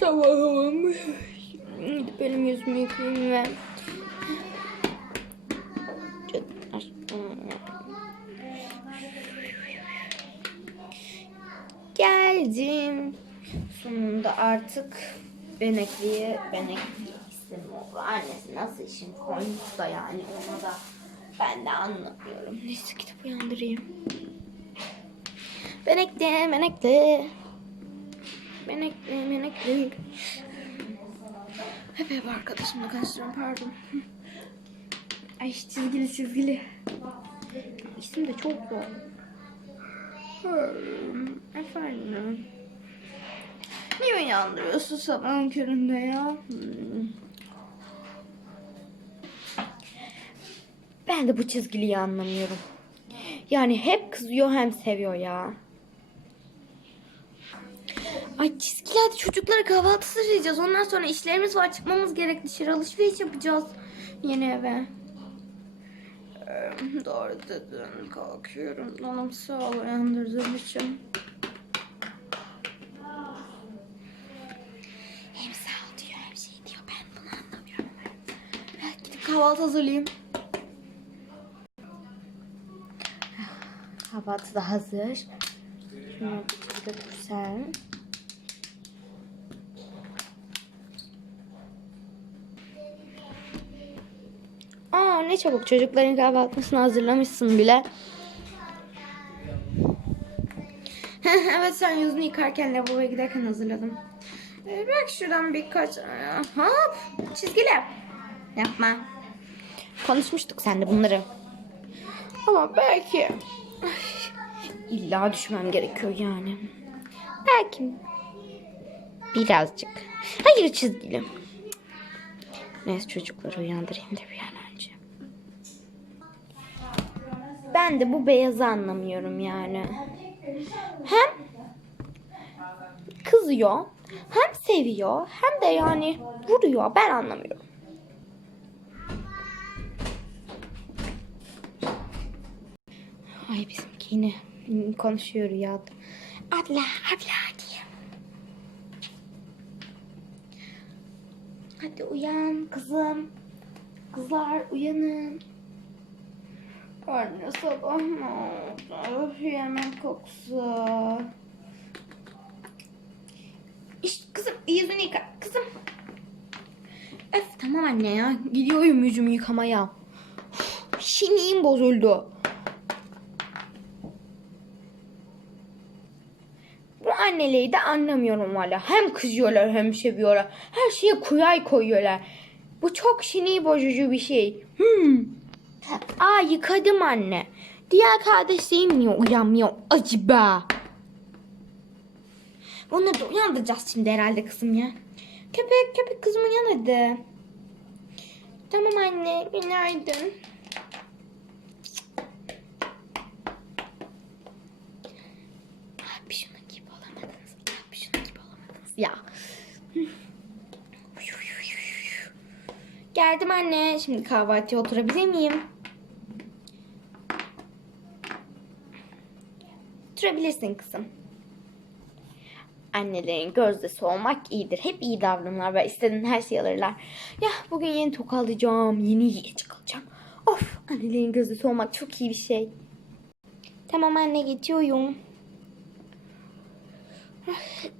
Sabahım. Benim yüzümü yıkayayım ve Geldim. Sonunda artık Benekli'ye Benekli isim oldu. Annesi nasıl işin koymuş yani ona da ben de anlamıyorum. Neyse gidip uyandırayım. Benekli, Benekli. Benekli, Benekli. Hep hep arkadaşımla karıştırıyorum pardon. Ay çizgili çizgili. İsim de çok zor. Hmm, Efendim. Niye uyandırıyorsun sabahın köründe ya? Hmm. Ben de bu çizgiliyi anlamıyorum. Yani hep kızıyor hem seviyor ya. Ay çizgili hadi çocuklara kahvaltı hazırlayacağız. Ondan sonra işlerimiz var. Çıkmamız gerek. Dışarı alışveriş yapacağız. Yeni eve. Ee, Doğru dedin. Kalkıyorum. Canım sağ ol uyandırdığın için. Hem sağ ol diyor hem şey diyor. Ben bunu anlamıyorum. Evet, gidip kahvaltı hazırlayayım. Kahvaltı da hazır. Şunu bir götürsen. Aa ne çabuk çocukların kahvaltısını hazırlamışsın bile. evet sen yüzünü yıkarken lavaboya giderken hazırladım. Ee, bak şuradan birkaç... Hop çizgili. Yapma. Konuşmuştuk sen de bunları. Ama belki... İlla düşmem gerekiyor yani. Belki. Birazcık. Hayır çizgili. Neyse çocukları uyandırayım da bir an Ben de bu beyazı anlamıyorum yani. Hem kızıyor, hem seviyor, hem de yani vuruyor. Ben anlamıyorum. Ay bizimki yine konuşuyor rüyada. Abla, abla diye. Hadi uyan kızım. Kızlar uyanın. Anne sabah mı oldu? Yemek kokusu. İşte kızım yüzünü yıka. Kızım. Öf tamam anne ya. Gidiyorum yüzümü yıkamaya. Şiniğim bozuldu. Bu anneleri de anlamıyorum valla. Hem kızıyorlar hem seviyorlar. Her şeye kuyay koyuyorlar. Bu çok sinir bozucu bir şey. Hmm. Aa yıkadım anne. Diğer kardeşlerim niye uyanmıyor acaba? Onları da uyandıracağız şimdi herhalde kızım ya. Köpek köpek kızım uyan. Tamam anne günaydın. Abi şunun gibi olamadınız. Abi şunun gibi olamadınız. Ya. Geldim anne. Şimdi kahvaltıya oturabilir miyim? Oturabilirsin kızım. Annelerin gözdesi olmak iyidir. Hep iyi davranırlar ve istediğin her şeyi alırlar. Ya bugün yeni toka alacağım. Yeni yiyecek alacağım. Of annelerin gözdesi olmak çok iyi bir şey. Tamam anne geçiyorum.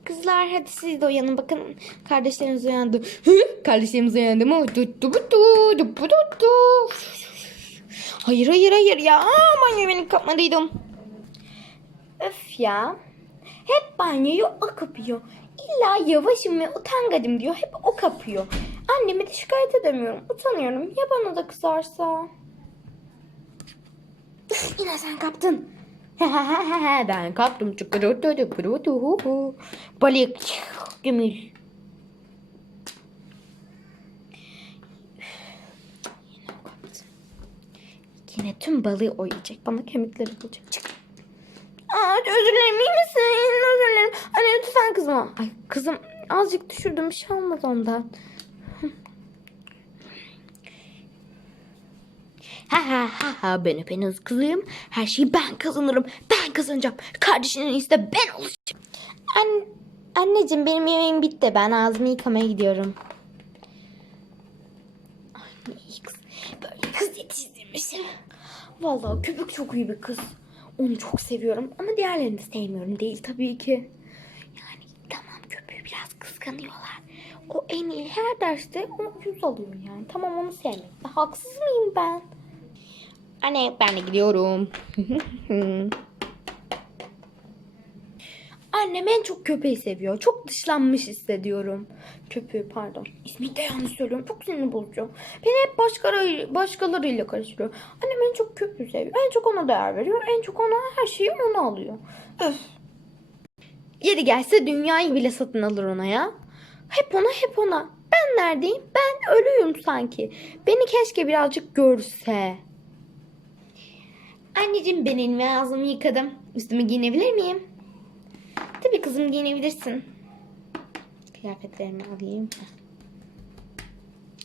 Kızlar hadi siz de uyanın bakın kardeşleriniz uyandı. Kardeşlerimiz uyandı mı? Hayır hayır hayır ya banyo benim kapmadıydım. Öf ya. Hep banyoyu o kapıyor. İlla yavaşım ve utangacım diyor. Hep o kapıyor. Annemi de şikayet edemiyorum. Utanıyorum. Ya bana da kızarsa? Üf, yine sen kaptın. ben kaptım. Balık. Gümül. Yine tüm balığı o. Bana kemikleri bulacak. Çık. Aa, özür dilerim iyi misin? Özür dilerim. Anne lütfen kızma. Ay kızım azıcık düşürdüm bir şey olmaz ondan. Ha ha ha ha ben hepiniz kızıyım. Her şeyi ben kazanırım. Ben kazanacağım. Kardeşinin iyisi ben olacağım. An Anneciğim benim yemeğim bitti. Ben ağzımı yıkamaya gidiyorum. Ay kız. Böyle kız yetiştirmişim. Vallahi köpük çok iyi bir kız. Onu çok seviyorum ama diğerlerini sevmiyorum değil tabii ki. Yani tamam köpüğü biraz kıskanıyorlar. O en iyi her derste onu yüz alıyor yani. Tamam onu sevmekte. Haksız mıyım ben? Anne ben de gidiyorum. Annem en çok köpeği seviyor. Çok dışlanmış hissediyorum. Köpeği pardon. İsmini de yanlış söylüyorum. Çok sinir bozucu. Beni hep başkaları, başkalarıyla karıştırıyor. Annem en çok köpeği seviyor. En çok ona değer veriyor. En çok ona her şeyi ona alıyor. Öf. Yeri gelse dünyayı bile satın alır ona ya. Hep ona hep ona. Ben neredeyim? Ben ölüyüm sanki. Beni keşke birazcık görse. Anneciğim ben elimi ağzımı yıkadım. Üstümü giyinebilir miyim? Tabii kızım giyinebilirsin. Kıyafetlerimi alayım.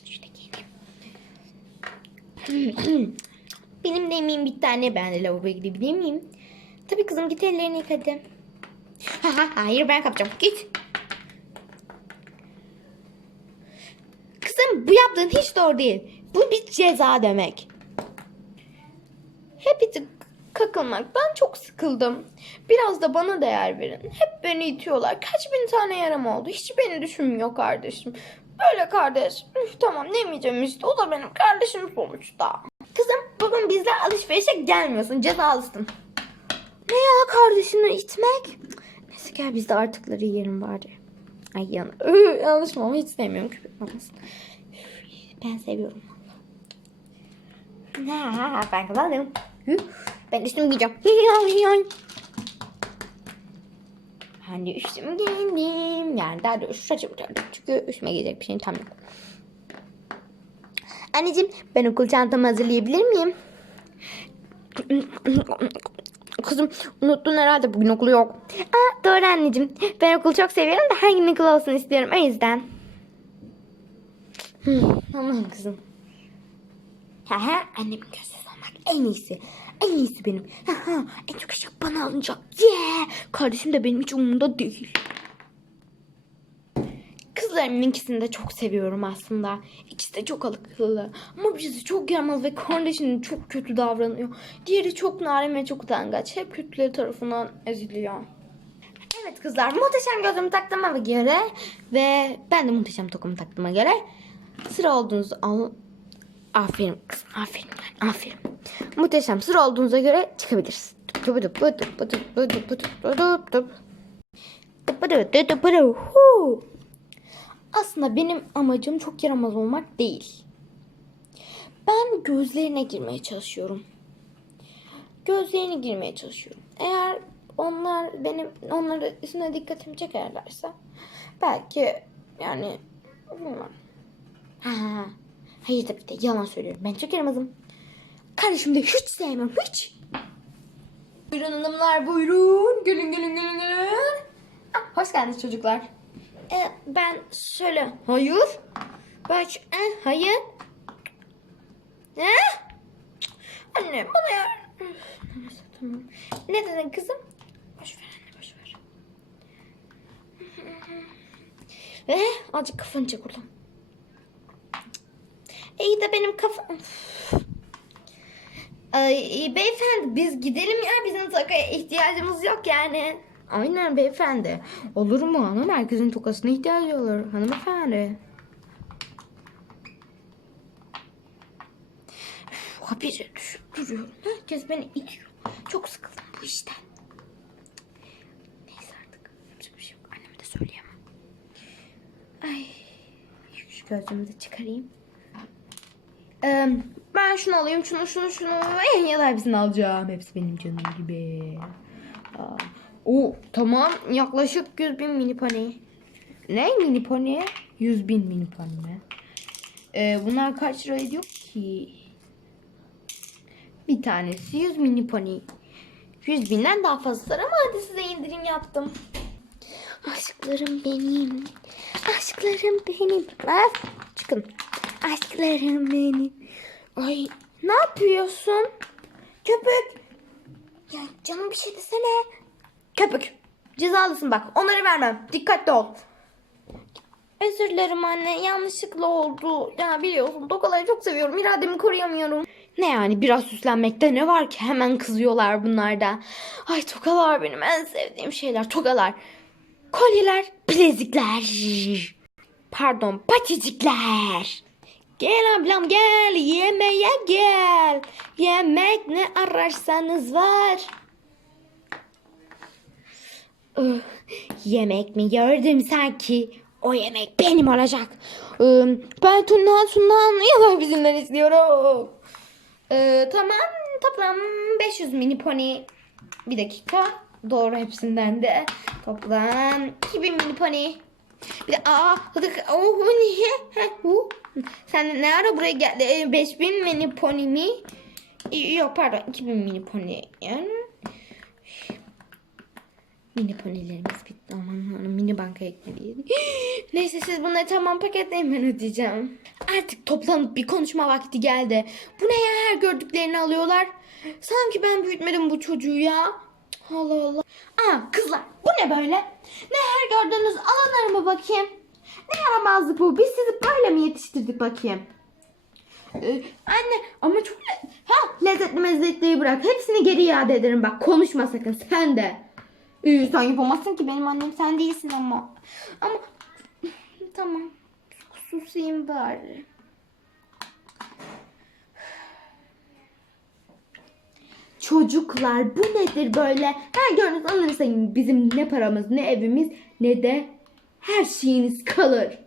Şurada giyineyim. Benim de yemeğim bitti anne. Ben de lavaboya gidebilir miyim? Tabii kızım git ellerini yık hadi. Ha, ha, Hayır ben kapacağım. Git. Kızım bu yaptığın hiç doğru değil. Bu bir ceza demek. Hep bir tık kakılmaktan çok sıkıldım. Biraz da bana değer verin. Hep beni itiyorlar. Kaç bin tane yaram oldu. Hiç beni düşünmüyor kardeşim. Böyle kardeş. Üf, tamam demeyeceğim işte. O da benim kardeşim sonuçta. Kızım bugün bizle alışverişe gelmiyorsun. Cezalısın. Ne ya kardeşini itmek? Neyse gel biz de artıkları yiyelim bari. Ay yan Iı, yanlış mı hiç sevmiyorum köpek mamasını. Üf, Ben seviyorum. Ha, ben kazandım. Hı, Ben üstümü giyeceğim. Ben de üstümü giydim. Yani daha doğrusu saçımı tardım. Çünkü üstüme giyecek bir şeyim tam yok. Anneciğim ben okul çantamı hazırlayabilir miyim? Kızım unuttun herhalde bugün okul yok. Aa, doğru anneciğim. Ben okulu çok seviyorum da her gün okul olsun istiyorum o yüzden. Hı, Aman kızım. Ha ha annemin gözü en iyisi. En iyisi benim. Ha ha en çok eşya bana alınacak. Yeah. Kardeşim de benim hiç umurumda değil. Kızlarımın ikisini de çok seviyorum aslında. İkisi de çok akıllı. Ama birisi çok yaramaz ve kardeşinin çok kötü davranıyor. Diğeri çok narin ve çok utangaç. Hep kötüleri tarafından eziliyor. Evet kızlar muhteşem gözümü taktığıma göre ve ben de muhteşem tokumu taktığıma göre sıra olduğunuzu al... Aferin kızım aferin yani aferin. Muhteşem sıra olduğunuza göre çıkabiliriz. Aslında benim amacım çok yaramaz olmak değil. Ben gözlerine girmeye çalışıyorum. Gözlerine girmeye çalışıyorum. Eğer onlar benim onları üstüne dikkatimi çekerlerse belki yani bilmem. Ha. Hayır tabii de yalan söylüyorum. Ben çok yaramazım. Kardeşim de hiç sevmem hiç. Buyurun hanımlar buyurun. Gelin gelin gelin gelin. Ah, hoş geldiniz çocuklar. E, ben şöyle. Hayır. Şu- e, hayır. Ne? Anne bana ya. Tamam. Ne dedin kızım? Boş ver anne boş ver. Ve azıcık kafanı çek oradan. İyi de benim kafam... Ay, beyefendi biz gidelim ya bizim takaya ihtiyacımız yok yani. Aynen beyefendi. Olur mu hanım? Herkesin tokasına ihtiyacı olur hanımefendi. Habire düşüp duruyorum. Herkes beni itiyor. Çok sıkıldım bu işten. Neyse artık. Bir şey yok. Anneme de söyleyemem. Ay. Şu gözlüğümü de çıkarayım. Ben şunu alayım, şunu, şunu, şunu. En ya da hepsini alacağım. Hepsi benim canım gibi. O tamam. Yaklaşık 100 bin mini pony. Ne mini pony? 100 bin mini pony mi? Ee, bunlar kaç lira ediyor ki? Bir tanesi 100 mini pony. 100 binden daha fazla ama hadi size indirim yaptım. Aşklarım benim. Aşklarım benim. Öf, çıkın. Aşklarım benim. Ay ne yapıyorsun? Köpek. Ya canım bir şey desene. Köpük. Cezalısın bak. Onları vermem. Dikkatli ol. Özür dilerim anne. Yanlışlıkla oldu. Ya biliyorsun tokaları çok seviyorum. İrademi koruyamıyorum. Ne yani biraz süslenmekte ne var ki? Hemen kızıyorlar bunlarda. Ay tokalar benim en sevdiğim şeyler. Tokalar. Kolyeler, bilezikler. Pardon, paticikler. Gel ablam gel, yemeğe gel. Yemek ne ararsanız var. Yemek mi gördüm sanki? O yemek benim olacak. Ben Tuna'dan Sundan ya da bizimden istiyorum. Tamam toplam 500 mini pony. Bir dakika. Doğru hepsinden de. Toplam 2000 mini pony. Bir de aa oh niye? Sen ne ara buraya geldi? Ee, 5000 mini pony mi? Ee, Yok pardon 2000 mini pony. Yani Mini ponilerimiz bitti. Aman tanrım mini banka ekmeliydi. Neyse siz bunları tamam paketleyin ben ödeyeceğim. Artık toplanıp bir konuşma vakti geldi. Bu ne ya her gördüklerini alıyorlar. Sanki ben büyütmedim bu çocuğu ya. Allah Allah. Aa kızlar bu ne böyle? Ne her gördüğünüz alanlar mı bakayım? Ne yaramazlık bu? Biz sizi böyle mi yetiştirdik bakayım? Ee, anne ama çok le- ha lezzetli mezzetliyi bırak. Hepsini geri iade ederim bak. Konuşma sakın sen de. Ee, sen yapamazsın ki benim annem sen değilsin ama. Ama tamam. Susayım bari. Çocuklar bu nedir böyle? Her gördüğünüz anlarsa bizim ne paramız ne evimiz ne de her şeyiniz kalır.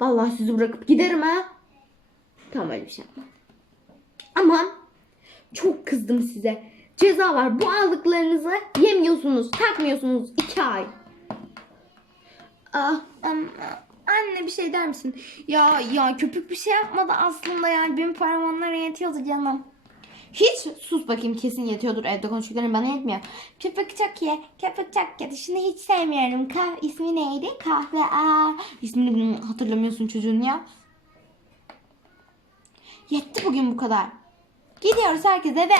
Vallahi sizi bırakıp giderim ha. Tamam öyle bir şey yapmam. Ama çok kızdım size. Ceza var. Bu aldıklarınızı yemiyorsunuz, takmıyorsunuz. iki ay. Ah, am- anne bir şey der misin? Ya ya köpük bir şey yapmadı aslında yani benim param onlara yetiyordu canım. Hiç sus bakayım kesin yetiyordur evde konuştukların bana yetmiyor. Köpük çok iyi. Köpük çok kötü. Şunu hiç sevmiyorum. Kah ismi neydi? Kahve. Aa, ismini hatırlamıyorsun çocuğun ya. Yetti bugün bu kadar. Gidiyoruz herkes eve.